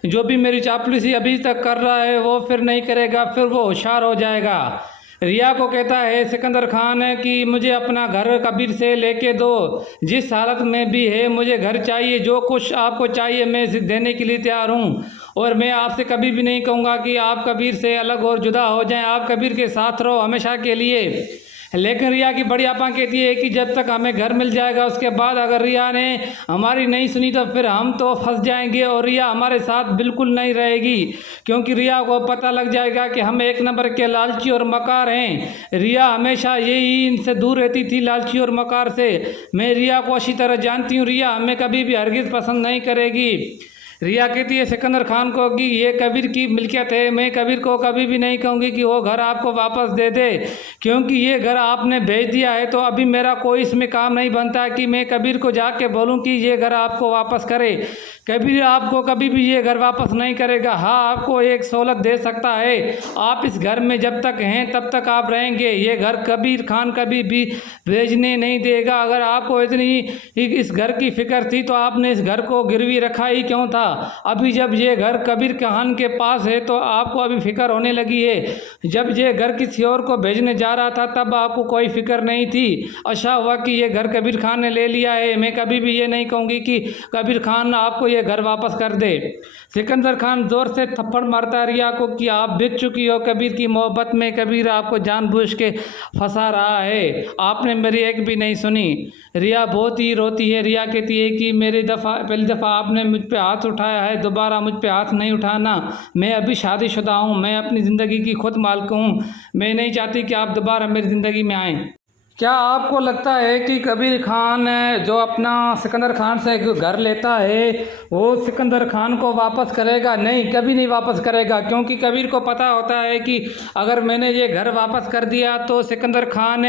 जो भी मेरी चापलूसी अभी तक कर रहा है वो फिर नहीं करेगा, फिर वो होशियार हो जाएगा। रिया को कहता है सिकंदर खान कि मुझे अपना घर कबीर से लेके दो, जिस हालत में भी है मुझे घर चाहिए, जो कुछ आपको चाहिए मैं देने के लिए तैयार हूँ। और मैं आपसे कभी भी नहीं कहूँगा कि आप कबीर से अलग और जुदा हो जाएं, आप कबीर के साथ रहो हमेशा के लिए। लेकिन रिया की बड़ी आपा कहती है कि जब तक हमें घर मिल जाएगा उसके बाद अगर रिया ने हमारी नहीं सुनी तो फिर हम तो फंस जाएंगे और रिया हमारे साथ बिल्कुल नहीं रहेगी, क्योंकि रिया को पता लग जाएगा कि हम एक नंबर के लालची और मकार हैं। रिया हमेशा यही इनसे दूर रहती थी, लालची और मकार से। मैं रिया को अच्छी तरह जानती हूँ, रिया हमें कभी भी हरगिज़ पसंद नहीं करेगी। रिया कहती है सिकंदर खान को कि ये कबीर की मिल्कियत है, मैं कबीर को कभी भी नहीं कहूँगी कि वो घर आपको वापस दे दे, क्योंकि ये घर आपने भेज दिया है तो अभी मेरा कोई इसमें काम नहीं बनता कि मैं कबीर को जाके बोलूँ कि ये घर आपको वापस करे। कबीर आपको कभी भी ये घर वापस नहीं करेगा। हाँ, आपको एक सहूलत दे सकता है, आप इस घर में जब तक हैं तब तक आप रहेंगे, ये घर कबीर खान कभी भी भेजने नहीं देगा। अगर आपको इतनी इस घर की फिक्र थी तो आपने इस घर को गिरवी रखा ही क्यों था? अभी जब ये घर कबीर खान के पास है तो आपको अभी फिक्र होने लगी है। जब ये घर किसी और को भेजने जा रहा था तब आपको कोई फिक्र नहीं थी। अच्छा हुआ कि ये घर कबीर खान ने ले लिया है। मैं कभी भी ये नहीं कहूँगी कि कबीर खान आपको ये घर वापस कर दे। सिकंदर खान जोर से थप्पड़ मारता रिया को कि आप बिक चुकी हो कबीर की मोहब्बत में, कबीर आपको जानबूझ के फंसा रहा है, आपने मेरी एक भी नहीं सुनी। रिया बहुत ही रोती है। रिया कहती है कि पहली दफ़ा आपने मुझ पे हाथ उठाया है, दोबारा मुझ पे हाथ नहीं उठाना। मैं अभी शादीशुदा हूँ, मैं अपनी ज़िंदगी की खुद मालिक हूँ, मैं नहीं चाहती कि आप दोबारा मेरी ज़िंदगी में आएँ। क्या आपको लगता है कि कबीर खान जो अपना सिकंदर खान से घर लेता है वो सिकंदर खान को वापस करेगा? नहीं, कभी नहीं वापस करेगा, क्योंकि कबीर को पता होता है कि अगर मैंने ये घर वापस कर दिया तो सिकंदर खान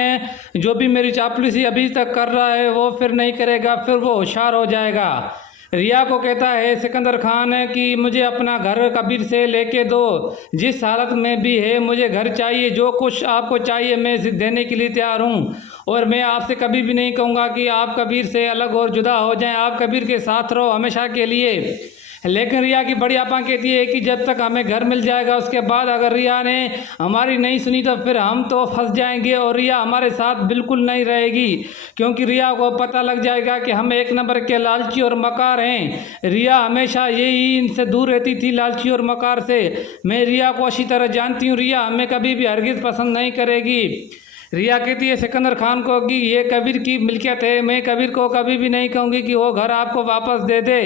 जो भी मेरी चापलूसी अभी तक कर रहा है वो फिर नहीं करेगा, फिर वो होशियार हो जाएगा। रिया को कहता है सिकंदर खान कि मुझे अपना घर कबीर से लेके दो, जिस हालत में भी है मुझे घर चाहिए, जो कुछ आपको चाहिए मैं देने के लिए तैयार हूँ। और मैं आपसे कभी भी नहीं कहूँगा कि आप कबीर से अलग और जुदा हो जाएं, आप कबीर के साथ रहो हमेशा के लिए। लेकिन रिया की बड़ी आपा कहती है कि जब तक हमें घर मिल जाएगा उसके बाद अगर रिया ने हमारी नहीं सुनी तो फिर हम तो फंस जाएंगे और रिया हमारे साथ बिल्कुल नहीं रहेगी, क्योंकि रिया को पता लग जाएगा कि हम एक नंबर के लालची और मकार हैं। रिया हमेशा यही इनसे दूर रहती थी, लालची और मकार से। मैं रिया को अच्छी तरह जानती हूँ, रिया हमें कभी भी हरगिज़ पसंद नहीं करेगी। रिया कहती है सिकंदर खान को कि ये कबीर की मिल्कियत है, मैं कबीर को कभी भी नहीं कहूँगी कि वो घर आपको वापस दे दे,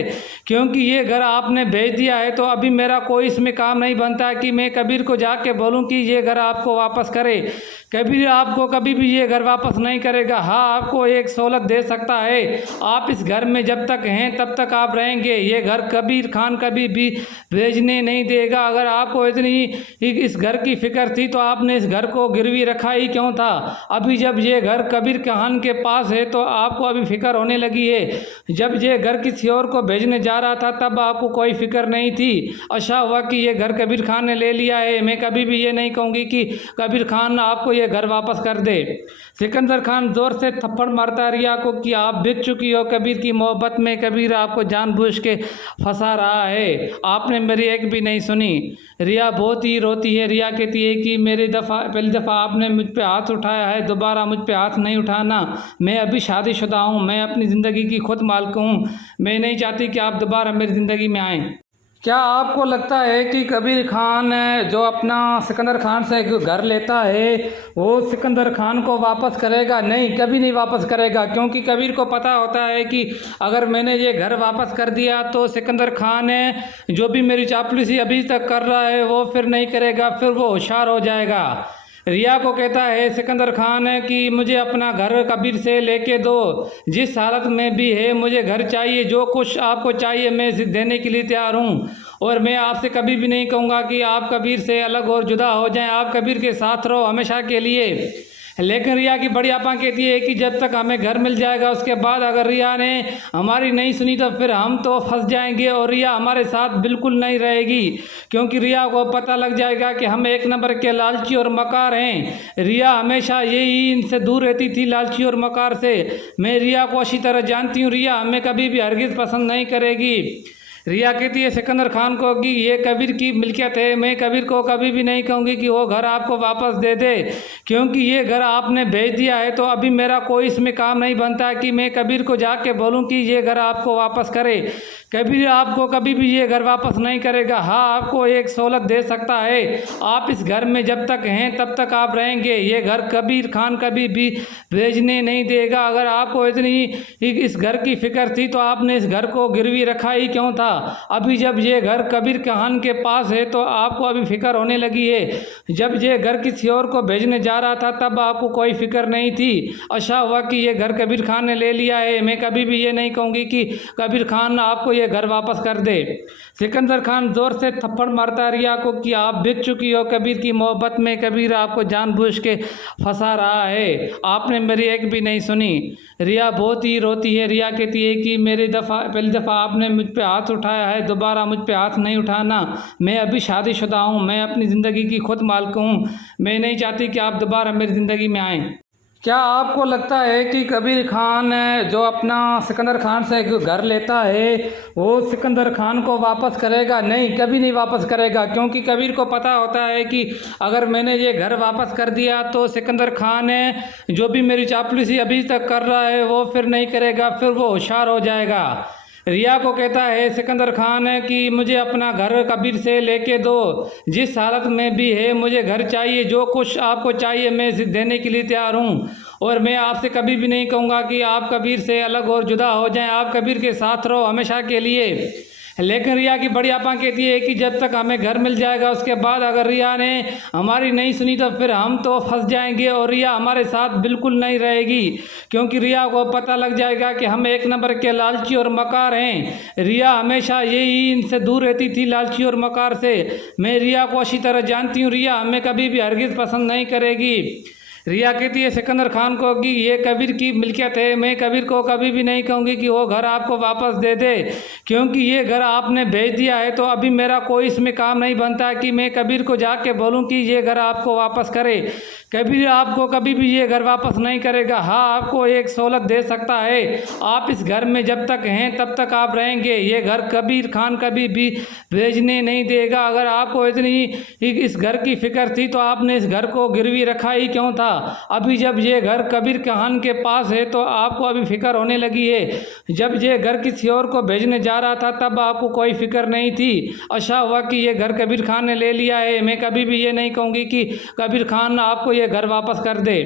क्योंकि ये घर आपने भेज दिया है तो अभी मेरा कोई इसमें काम नहीं बनता कि मैं कबीर को जाके बोलूँ कि ये घर आपको वापस करे। कबीर आपको कभी भी ये घर वापस नहीं करेगा। हाँ, आपको एक सहूलत दे सकता है, आप इस घर में जब तक हैं तब तक आप रहेंगे। ये घर कबीर खान कभी भी भेजने नहीं देगा। अगर आपको इतनी इस घर की फिक्र थी तो आपने इस घर को गिरवी रखा ही क्यों था? अभी जब ये घर कबीर खान के पास है तो आपको अभी फिक्र होने लगी है। जब ये घर किसी और को भेजने जा रहा था तब आपको कोई फिक्र नहीं थी। अच्छा हुआ कि ये घर कबीर खान ने ले लिया है। मैं कभी भी ये नहीं कहूँगी कि कबीर खान आपको ये घर वापस कर दे। सिकंदर खान जोर से थप्पड़ मारता रिया को कि आप बिक चुकी हो कबीर की मोहब्बत में। कबीर आपको जानबूझ के फंसा रहा है, आपने मेरी एक भी नहीं सुनी। रिया बहुत ही रोती है। रिया कहती है कि पहली दफ़ा आपने मुझ पे हाथ उठाया है, दोबारा मुझ पे हाथ नहीं उठाना। मैं अभी शादीशुदा हूँ, मैं अपनी ज़िंदगी की खुद मालिक हूँ। मैं नहीं चाहती कि आप दोबारा मेरी ज़िंदगी में आएँ। क्या आपको लगता है कि कबीर खान जो अपना सिकंदर खान से घर लेता है वो सिकंदर खान को वापस करेगा? नहीं, कभी नहीं वापस करेगा, क्योंकि कबीर को पता होता है कि अगर मैंने ये घर वापस कर दिया तो सिकंदर खान जो भी मेरी चापलूसी अभी तक कर रहा है वो फिर नहीं करेगा, फिर वो होशियार हो जाएगा। रिया को कहता है सिकंदर खान कि मुझे अपना घर कबीर से लेके दो, जिस हालत में भी है मुझे घर चाहिए, जो कुछ आपको चाहिए मैं देने के लिए तैयार हूँ। और मैं आपसे कभी भी नहीं कहूँगा कि आप कबीर से अलग और जुदा हो जाएं, आप कबीर के साथ रहो हमेशा के लिए। लेकिन रिया की बड़ी आपा कहती है कि जब तक हमें घर मिल जाएगा उसके बाद अगर रिया ने हमारी नहीं सुनी तो फिर हम तो फंस जाएंगे और रिया हमारे साथ बिल्कुल नहीं रहेगी, क्योंकि रिया को पता लग जाएगा कि हम एक नंबर के लालची और मकार हैं। रिया हमेशा यही इनसे दूर रहती थी, लालची और मकार से। मैं रिया को अच्छी तरह जानती हूँ, रिया हमें कभी भी हरगिज़ पसंद नहीं करेगी। रिया कहती है सिकंदर खान को कि ये कबीर की मिल्कियत है, मैं कबीर को कभी भी नहीं कहूँगी कि वो घर आपको वापस दे दे, क्योंकि ये घर आपने भेज दिया है तो अभी मेरा कोई इसमें काम नहीं बनता कि मैं कबीर को जाके बोलूँ कि ये घर आपको वापस करे। कबीर आपको कभी भी ये घर वापस नहीं करेगा। हाँ, आपको एक सहूलत दे सकता है, आप इस घर में जब तक हैं तब तक आप रहेंगे। ये घर कबीर खान कभी भी भेजने नहीं देगा। अगर आपको इतनी इस घर की फिक्र थी तो आपने इस घर को गिरवी रखा ही क्यों था? अभी जब ये घर कबीर खान के पास है तो आपको अभी फिक्र होने लगी है। जब ये घर किसी और को भेजने जा रहा था तब आपको कोई फिक्र नहीं थी। अच्छा हुआ कि ये घर कबीर खान ने ले लिया है। मैं कभी भी ये नहीं कहूँगी कि कबीर खान आपको ये घर वापस कर दे। सिकंदर खान जोर से थप्पड़ मारता रिया को कि आप बिक चुकी हो कबीर की मोहब्बत में। कबीर आपको जानबूझ के फंसा रहा है, आपने मेरी एक भी नहीं सुनी। रिया बहुत ही रोती है। रिया कहती है कि पहली दफ़ा आपने मुझ पे हाथ उठाया है, दोबारा मुझ पे हाथ नहीं उठाना। मैं अभी शादीशुदा हूँ, मैं अपनी ज़िंदगी की खुद मालिक हूँ। मैं नहीं चाहती कि आप दोबारा मेरी ज़िंदगी में आएँ। क्या आपको लगता है कि कबीर खान जो अपना सिकंदर खान से घर लेता है वो सिकंदर खान को वापस करेगा? नहीं, कभी नहीं वापस करेगा, क्योंकि कबीर को पता होता है कि अगर मैंने ये घर वापस कर दिया तो सिकंदर खान जो भी मेरी चापलूसी अभी तक कर रहा है वो फिर नहीं करेगा, फिर वो होशियार हो जाएगा। रिया को कहता है सिकंदर खान कि मुझे अपना घर कबीर से लेके दो, जिस हालत में भी है मुझे घर चाहिए, जो कुछ आपको चाहिए मैं देने के लिए तैयार हूँ। और मैं आपसे कभी भी नहीं कहूँगा कि आप कबीर से अलग और जुदा हो जाएं, आप कबीर के साथ रहो हमेशा के लिए। लेकिन रिया की बड़ी आपा कहती है कि जब तक हमें घर मिल जाएगा उसके बाद अगर रिया ने हमारी नहीं सुनी तो फिर हम तो फंस जाएंगे और रिया हमारे साथ बिल्कुल नहीं रहेगी, क्योंकि रिया को पता लग जाएगा कि हम एक नंबर के लालची और मकार हैं। रिया हमेशा यही इनसे दूर रहती थी, लालची और मकार से। मैं रिया को अच्छी तरह जानती हूँ, रिया हमें कभी भी हरगिज़ पसंद नहीं करेगी। रिया कहती है सिकंदर खान को कि ये कबीर की मिल्कियत है, मैं कबीर को कभी भी नहीं कहूँगी कि वो घर आपको वापस दे दे, क्योंकि ये घर आपने भेज दिया है तो अभी मेरा कोई इसमें काम नहीं बनता कि मैं कबीर को जाके बोलूँ कि ये घर आपको वापस करे। कबीर आपको कभी भी ये घर वापस नहीं करेगा। हाँ, आपको एक सहूलत दे सकता है, आप इस घर में जब तक हैं तब तक आप रहेंगे। ये घर कबीर खान कभी भी भेजने नहीं देगा। अगर आपको इतनी इस घर की फिक्र थी तो आपने इस घर को गिरवी रखा ही क्यों था? अभी जब ये घर कबीर खान के पास है तो आपको अभी फिक्र होने लगी है। जब ये घर किसी और को भेजने जा रहा था तब आपको कोई फिक्र नहीं थी। अच्छा हुआ कि ये घर कबीर खान ने ले लिया है। मैं कभी भी ये नहीं कहूँगी कि कबीर खान आपको ये घर वापस कर दे।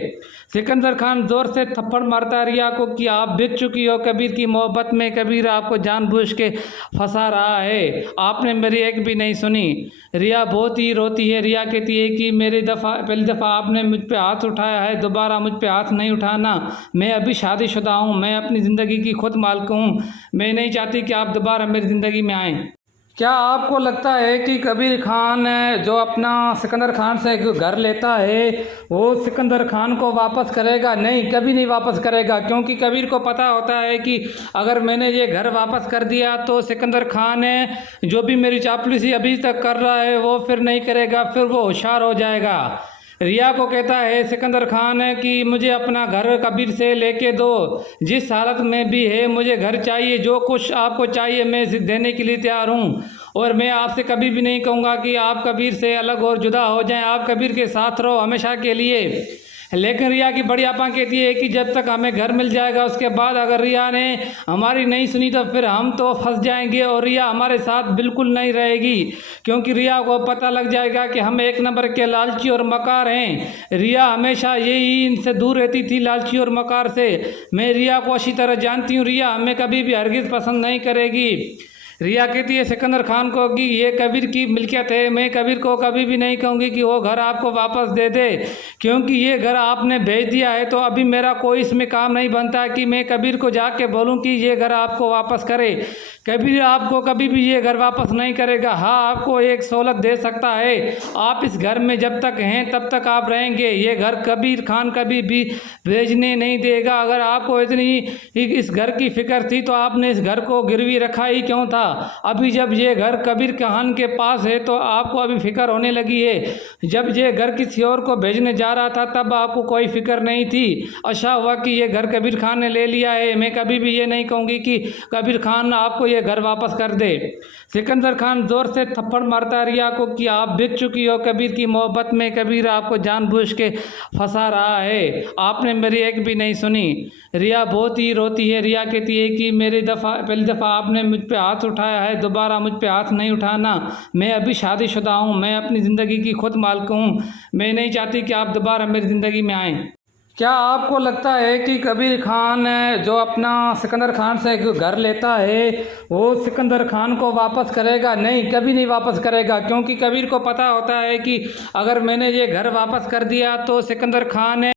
सिकंदर खान ज़ोर से थप्पड़ मारता रिया को कि आप बिक चुकी हो कबीर की मोहब्बत में। कबीर आपको जानबूझ के फंसा रहा है, आपने मेरी एक भी नहीं सुनी। रिया बहुत ही रोती है। रिया कहती है कि पहली दफ़ा आपने मुझ पे हाथ उठाया है, दोबारा मुझ पे हाथ नहीं उठाना। मैं अभी शादीशुदा हूँ, मैं अपनी ज़िंदगी की खुद मालिक हूँ। मैं नहीं चाहती कि आप दोबारा मेरी ज़िंदगी में आएँ। क्या आपको लगता है कि कबीर खान जो अपना सिकंदर खान से घर लेता है वो सिकंदर खान को वापस करेगा? नहीं, कभी नहीं वापस करेगा, क्योंकि कबीर को पता होता है कि अगर मैंने ये घर वापस कर दिया तो सिकंदर खान जो भी मेरी चापलूसी अभी तक कर रहा है वो फिर नहीं करेगा, फिर वो होशियार हो जाएगा। रिया को कहता है सिकंदर खान कि मुझे अपना घर कबीर से लेके दो, जिस हालत में भी है मुझे घर चाहिए, जो कुछ आपको चाहिए मैं देने के लिए तैयार हूँ। और मैं आपसे कभी भी नहीं कहूँगा कि आप कबीर से अलग और जुदा हो जाएं, आप कबीर के साथ रहो हमेशा के लिए। लेकिन रिया की बड़ी आपा कहती है कि जब तक हमें घर मिल जाएगा उसके बाद अगर रिया ने हमारी नहीं सुनी तो फिर हम तो फंस जाएंगे और रिया हमारे साथ बिल्कुल नहीं रहेगी, क्योंकि रिया को पता लग जाएगा कि हम एक नंबर के लालची और मकार हैं। रिया हमेशा यही इनसे दूर रहती थी, लालची और मकार से। मैं रिया को अच्छी तरह जानती हूँ, रिया हमें कभी भी हरगिज़ पसंद नहीं करेगी। रिया कहती है सिकंदर खान को कि ये कबीर की मिल्कियत है, मैं कबीर को कभी भी नहीं कहूँगी कि वो घर आपको वापस दे दे, क्योंकि ये घर आपने भेज दिया है तो अभी मेरा कोई इसमें काम नहीं बनता कि मैं कबीर को जाके बोलूँ कि ये घर आपको वापस करे। कबीर आपको कभी भी ये घर वापस नहीं करेगा। हाँ, आपको एक सहूलत दे सकता है, आप इस घर में जब तक हैं तब तक आप रहेंगे। ये घर कबीर खान कभी भी भेजने नहीं देगा। अगर आपको इतनी इस घर की फिक्र थी तो आपने इस घर को गिरवी रखा ही क्यों था? अभी जब ये घर कबीर खान के पास है तो आपको अभी फिक्र होने लगी है। जब ये घर किसी और को भेजने जा रहा था तब आपको कोई फिक्र नहीं थी। अच्छा हुआ कि ये घर कबीर खान ने ले लिया है। मैं कभी भी ये नहीं कहूँगी कि कबीर खान आपको ये घर वापस कर दे। सिकंदर खान ज़ोर से थप्पड़ मारता रिया को कि आप बिक चुकी हो कबीर की मोहब्बत में। कबीर आपको जानबूझ के फंसा रहा है, आपने मेरी एक भी नहीं सुनी। रिया बहुत ही रोती है। रिया कहती है कि पहली दफ़ा आपने मुझ पे हाथ उठाया है, दोबारा मुझ पे हाथ नहीं उठाना। मैं अभी शादीशुदा हूँ, मैं अपनी ज़िंदगी की खुद मालिक हूँ। मैं नहीं चाहती कि आप दोबारा मेरी ज़िंदगी में आएँ। क्या आपको लगता है कि कबीर खान जो अपना सिकंदर खान से घर लेता है वो सिकंदर खान को वापस करेगा? नहीं, कभी नहीं वापस करेगा, क्योंकि कबीर को पता होता है कि अगर मैंने ये घर वापस कर दिया तो सिकंदर खान